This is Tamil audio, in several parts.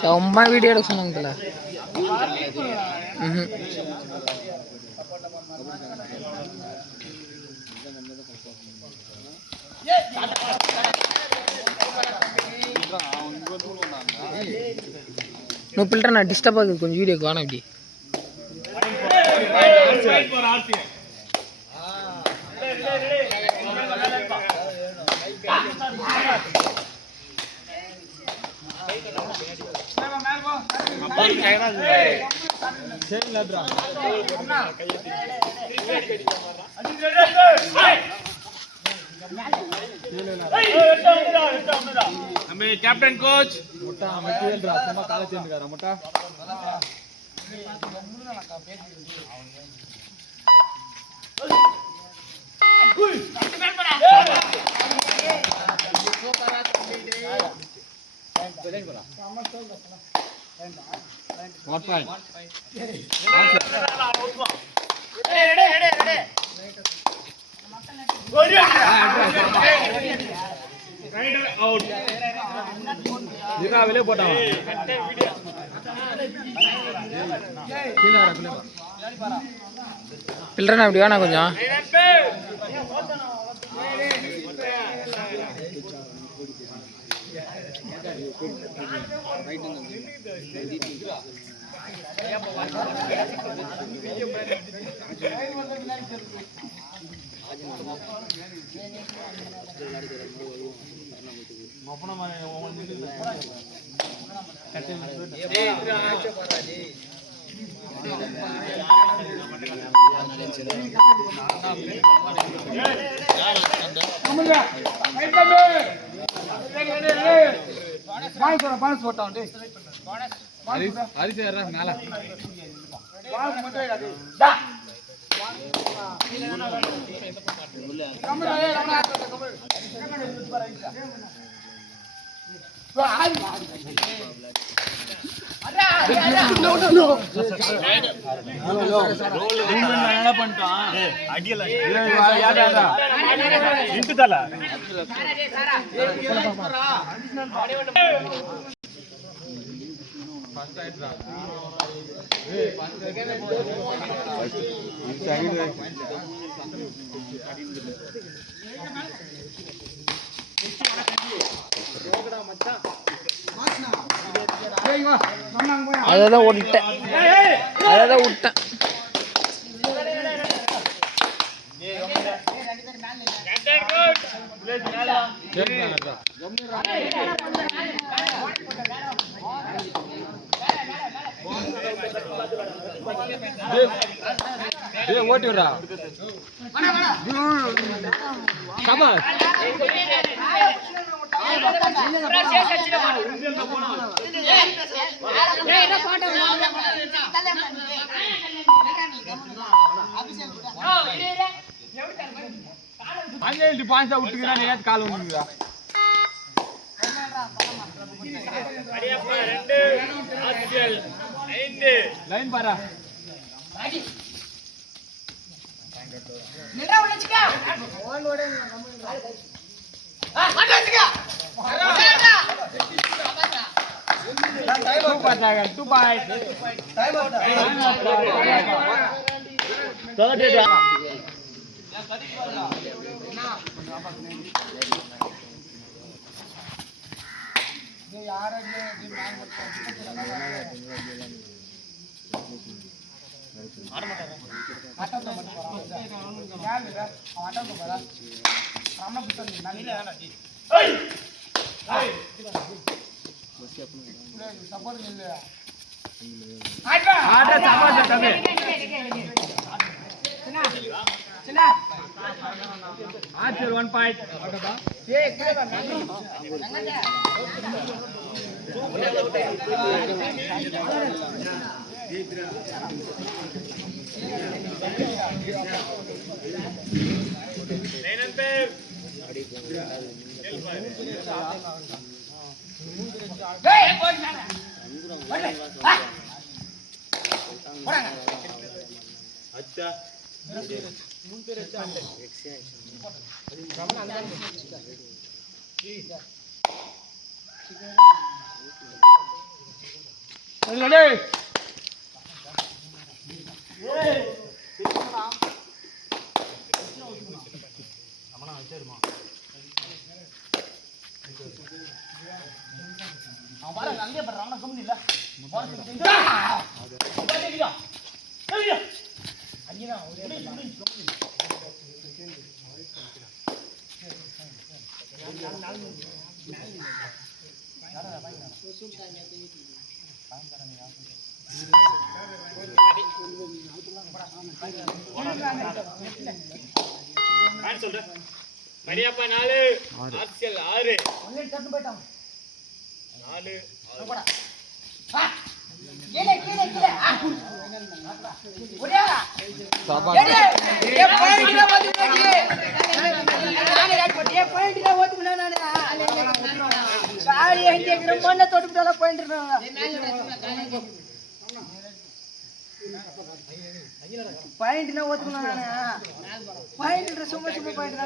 சும்மா வீடியோ எடுக்க சொன்னாங்கல்ல. நோ பில்டர் நான் டிஸ்டர்ப் ஆகுது கொஞ்சம் வீடியோக்கு வாங்க இப்படி. कैप्टन कोच मोटा मटेरियल रा सुम्मा काला चेंज करा मोटा What point? Out. வெளியே போட்டான். பில்டர்னா இப்படி வேணா கொஞ்சம். அதான் விட்டேன் அதான் விட்டேன். ஓட்டி விடுறா சபாஷ். அஞ்சு பாஞ்சா விட்டுக்கிறான் ஏன் கால் வந்துருக்குதா லைன் பாரா two points. Archer 1 point. अच्छा மணியப்பா 4 ஆர்சிஎல் 6 4 பாயிண்ட் ஓத்துக்கணும் பாயிண்ட் சும்மா சும்மா பாயிண்ட்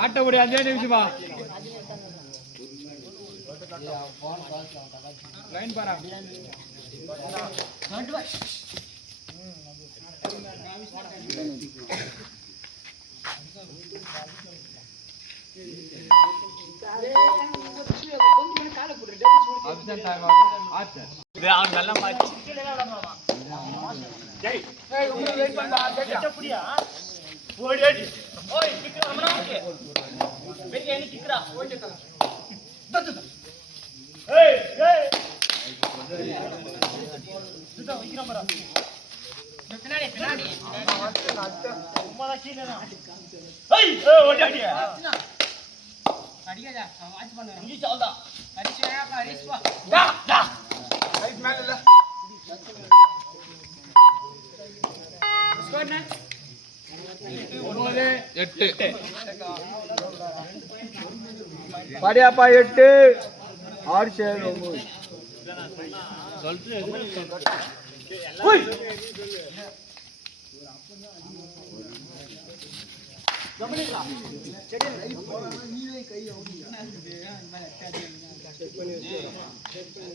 ஆட்டப்படி 5 நிமிஷமா லைன் பாரா அப்சென்ட் டைம் ஆச்சு இது அவன் நல்ல மேட்ச் ஜெய் ஏய் உங்க வெயிட் பண்ணா செட்டப்படியா ஓடி ஓடி ஓய் கிக் வரணும் வெயிட் ஏனி கிக்ரா ஓடி தத்து ஏய் ஏய் சுத்தா வைக்கிறோம் பாரு சும்மாதான் கீழே தான். ஏய் ஓடி அடி. அடிக்காதா வாட்ச் பண்ணுறேன் இங்க சால்தா. அடிச்சு வா டா டா. ரைட் மேல இல்ல ஸ்கோர் என்ன 8 பாடியாப்பா 8 ஆறு சேர் 9 ஓய் கமனிடா செடி நீவே கை ஓடி செக் பண்ணி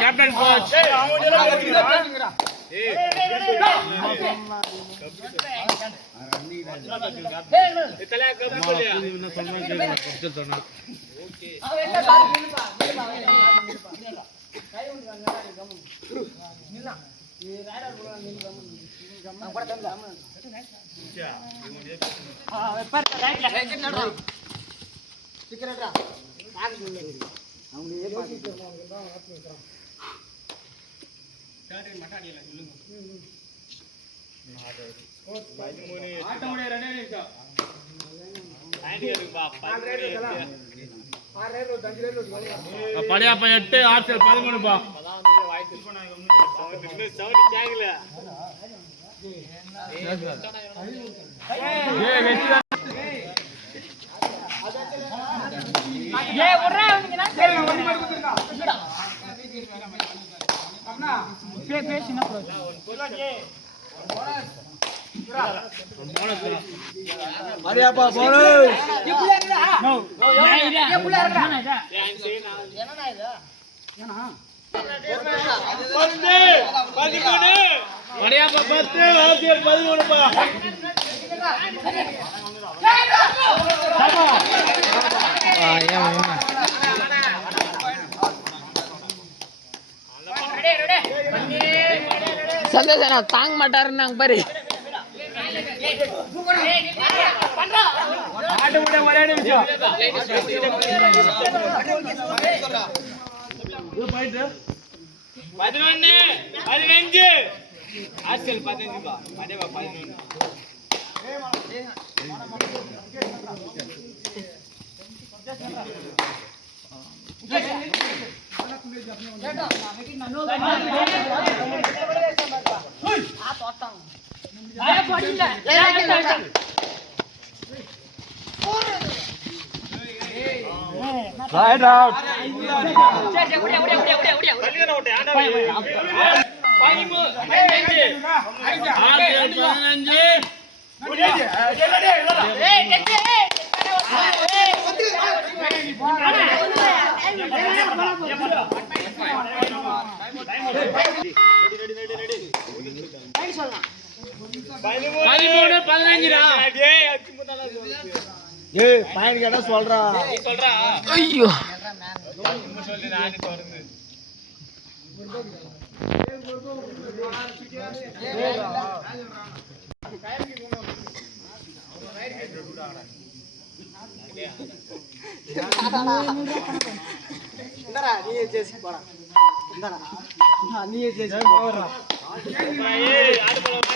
கேப்டன் கோச் படையாப்பா 8 ஆர்சல் 13 பா பாடியாப்பா போடு படையாப்பா 10 ஆர்சல் 13 பா சந்தோஷம் நான் தாங்க மாட்டாருன்னு நாங்க பாரு ஒரே நிமிஷம் 11 15 ஆர்சல் 15 பா படையாப்பா 11 ரைட் அவுட் ஏய் பாயிண்ட் கேட்டா சொல்றா ஐயோ இந்தடா நீயே ஜெர்சி போடா இந்தடா நீயே ஜெர்சி போடுறா ஏய் ஆடு போடா